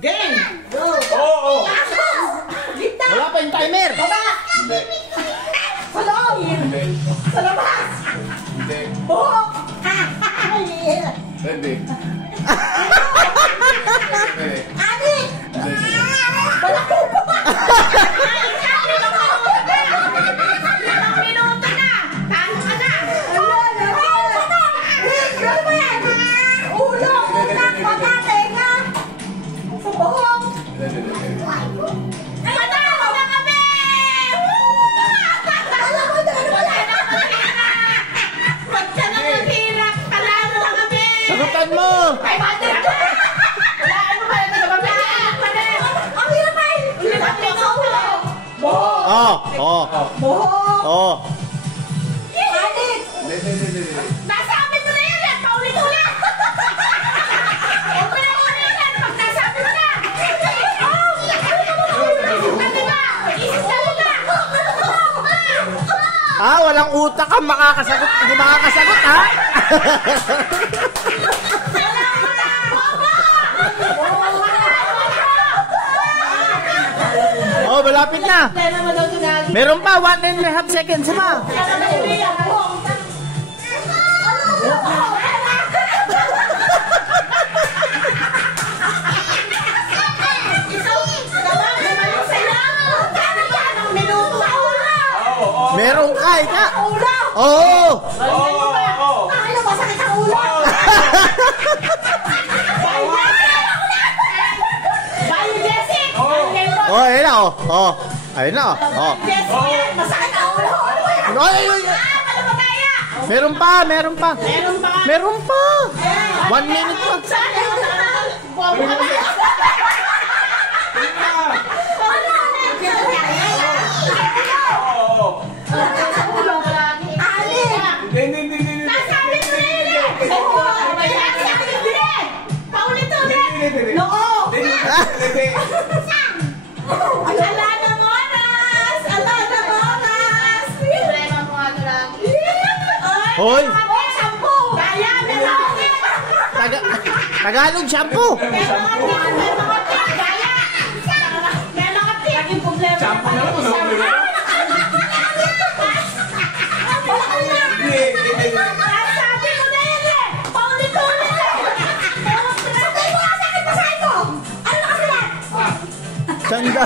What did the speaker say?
Game! Go! Oo! Gitna! Wala pa yung timer. Baba! Hindi. Sa loob! Hindi. Sa labas! Hindi. Buhok! Pwede. Ani! Balakot! Minuto na! Talo ka na! Ulo! Utak! Mata! Tenga! Sa buhok! Panalo na kami! Alam mo na! Wala na Huwag ka na maghirap! Panalo na kami! Sagutan mo. 500 na! Wala ano ba? Nagpapabigyan pa na! Ang hirap ay! Ilang minuto! Buhok! Oh, oh, Buhok! oh. Anit! Hindi. Nasabi mo na yan! Paulit-ulit! Huwag mo na ulit! Pag nasabi mo na! Ano ba? Isip na nila! Ah, walang utak ang makakasagot. Hindi makakasagot, ha? Oh, malapit na. Meron pa, 1.5 seconds pa. Meron ka, ika. Ulo! Oo. Ano ba? Sakit ang ulo! Oh, ayun na, oh. Oh, ayun na, oh. Masakit ang ulo! Ay, ay, ay. Meron pa, meron pa. Meron pa. 1 minute pa. Hindi. Nasabi mo na yun eh! Nasabi mo na eh! Paulit-ulit! Noo! Hindi. Ala ng oras! Ala ng oras! Problema mo ano lang. Hoy. Sampu! Kaya, meron! Tagalog shampoo. Meron ka tip! Kaya! Meron ka tip! Yung problema Sampo na lang. Nasabi mo na yun eh! Paulit-ulit eh! Sakit mo! Sakit pa sa'yo! Ano na kasi yan? Sanda.